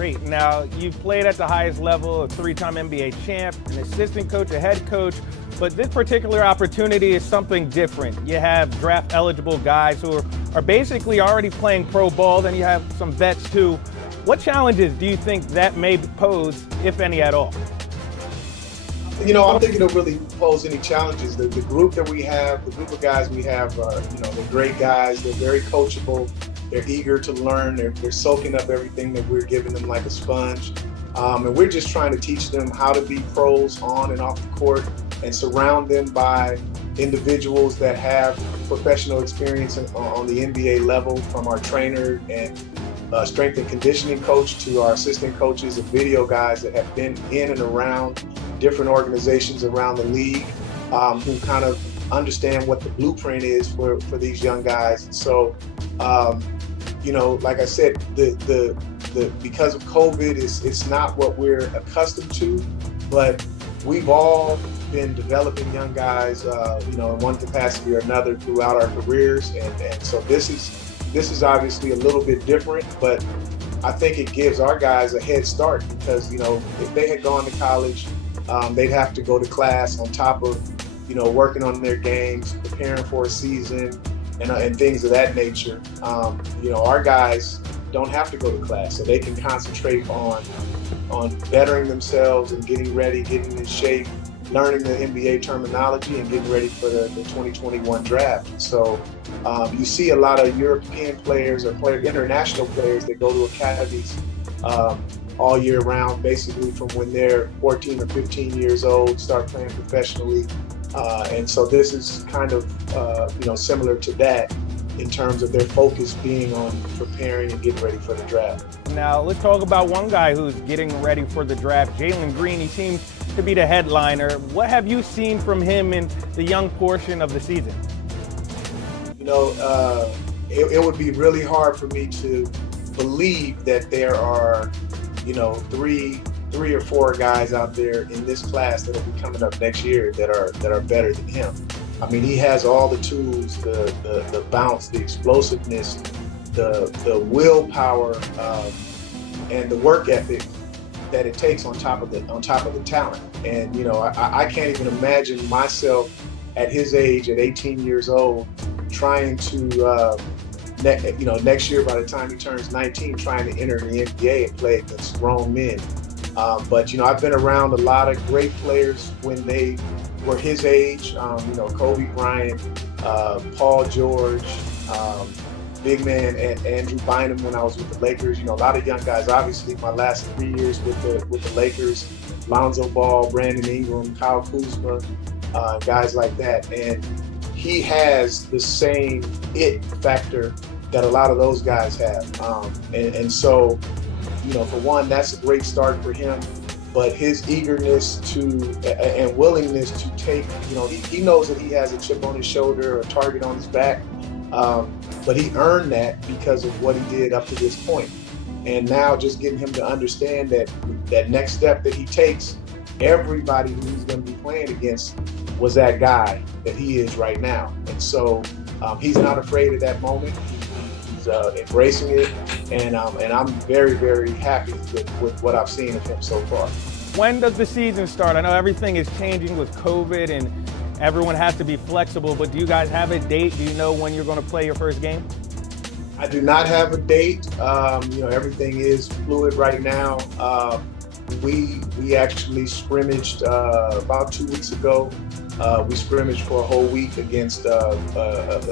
Great. Now, you've played at the highest level, a three-time NBA champ, an assistant coach, a head coach, but this particular opportunity is something different. You have draft-eligible guys who are basically already playing pro ball, then you have some vets too. What challenges do you think that may pose, if any at all? You know, I don't think it'll really pose any challenges. The group that we have, the group of guys we have, they're great guys. They're very coachable. They're eager to learn. They're soaking up everything that we're giving them like a sponge. And we're just trying to teach them how to be pros on and off the court and surround them by individuals that have professional experience on the NBA level, from our trainer and strength and conditioning coach to our assistant coaches and video guys that have been in and around different organizations around the league, who kind of understand what the blueprint is for these young guys. And so, like I said, the because of COVID, it's not what we're accustomed to, but we've all been developing young guys, in one capacity or another throughout our careers, and so this is obviously a little bit different, but I think it gives our guys a head start because, if they had gone to college, they'd have to go to class on top of, working on their games, preparing for a season, and things of that nature. Our guys don't have to go to class, so they can concentrate on bettering themselves and getting ready, getting in shape, learning the NBA terminology, and getting ready for the 2021 draft. So you see a lot of European players or international players that go to academies all year round, basically from when they're 14 or 15 years old, start playing professionally. And so this is kind of, similar to that in terms of their focus being on preparing and getting ready for the draft. Now, let's talk about one guy who's getting ready for the draft, Jalen Green. He seems to be the headliner. What have you seen from him in the young portion of the season? It would be really hard for me to believe that there are, three or four guys out there in this class that will be coming up next year that are better than him. I mean, he has all the tools, the bounce, the explosiveness, the willpower, and the work ethic that it takes on top of the talent. And I can't even imagine myself at his age, at 18 years old, trying to next year, by the time he turns 19, trying to enter the NBA and play against grown men. But I've been around a lot of great players when they were his age. Kobe Bryant, Paul George, big man, and Andrew Bynum when I was with the Lakers. A lot of young guys. Obviously, my last 3 years with the Lakers, Lonzo Ball, Brandon Ingram, Kyle Kuzma, guys like that. And he has the same it factor that a lot of those guys have. And so, for one, that's a great start for him. But his eagerness and willingness to take, he knows that he has a chip on his shoulder, a target on his back, but he earned that because of what he did up to this point. And now just getting him to understand that next step that he takes, everybody who he's going to be playing against was that guy that he is right now. And so he's not afraid of that moment. He's embracing it, and I'm very, very happy with what I've seen of him so far. When does the season start? I know everything is changing with COVID and everyone has to be flexible, but do you guys have a date? Do you know when you're going to play your first game? I do not have a date. Everything is fluid right now. We actually scrimmaged about 2 weeks ago. We scrimmaged for a whole week against, it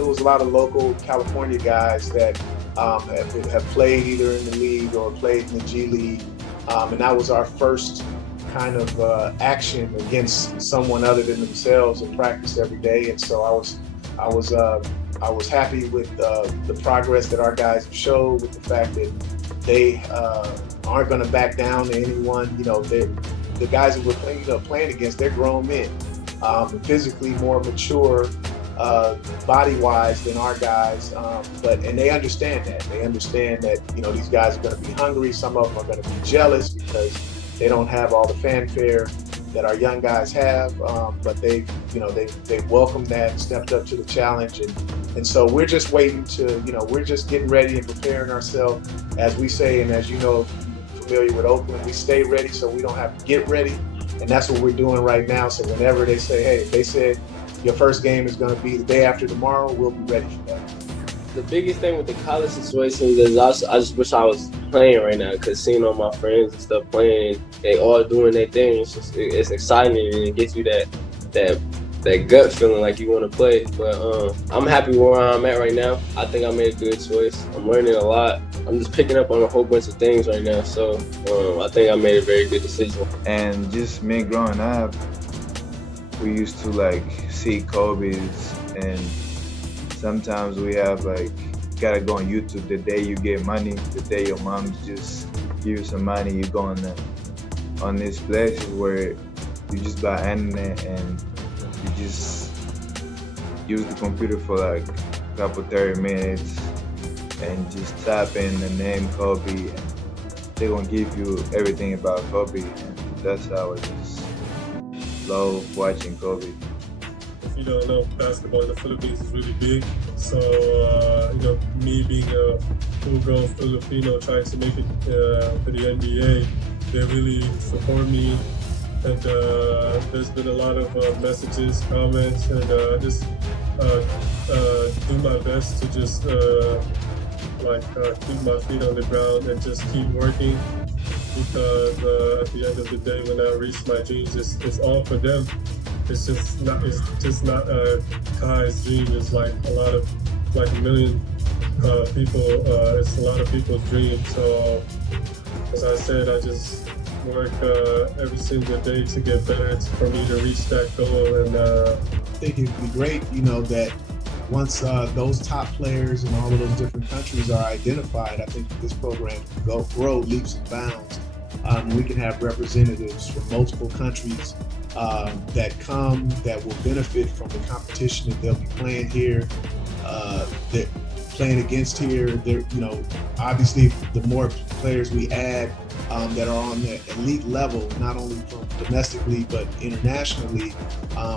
was a lot of local California guys that have played either in the league or played in the G League. And that was our first kind of action against someone other than themselves in practice every day. And so I was happy with the progress that our guys have showed, with the fact that they aren't going to back down to anyone. The guys that we're playing against, they're grown men. Physically more mature, body-wise than our guys, and they understand that. They understand that these guys are going to be hungry. Some of them are going to be jealous because they don't have all the fanfare that our young guys have. But they've welcomed that and stepped up to the challenge, and so we're just waiting to we're just getting ready and preparing ourselves, as we say, and as familiar with Oakland. We stay ready so we don't have to get ready. And that's what we're doing right now. So whenever they say, hey, they said your first game is going to be the day after tomorrow, we'll be ready for that. The biggest thing with the college situation is I just wish I was playing right now, because seeing all my friends and stuff playing, they all doing their thing. It's exciting, and it gets you that gut feeling like you want to play. But I'm happy where I'm at right now. I think I made a good choice. I'm learning a lot. I'm just picking up on a whole bunch of things right now. So I think I made a very good decision. And just me growing up, we used to like see Kobe's, and sometimes we have like, gotta go on YouTube the day you get money, the day your mom just give you some money, you go on these places where you just buy internet and you just use the computer for like a couple 30 minutes and just type in the name Kobe, and they're gonna give you everything about Kobe, and that's how I just love watching Kobe. If you don't know, basketball in the Philippines is really big. So, me being a full-grown Filipino trying to make it to the NBA, they really support me. And there's been a lot of messages, comments, and just do my best to just keep my feet on the ground and just keep working. Because at the end of the day, when I reach my dreams, it's all for them. It's just not Kai's dream. It's like a million people. It's a lot of people's dream. So as I said, I just work every single day to get better for me to reach that goal. And I think it'd be great, that once those top players in all of those different countries are identified, I think this program can grow leaps and bounds. We can have representatives from multiple countries that will benefit from the competition that they'll be playing here, that playing against here. Obviously, the more players we add that are on the elite level, not only from domestically but internationally,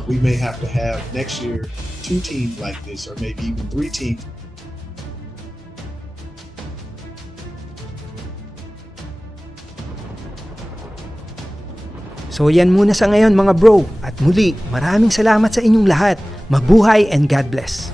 we may have to have next year 2 teams like this, or maybe even 3 teams. So yan muna sa ngayon mga bro, at muli maraming salamat sa inyong lahat. Mabuhay and God bless.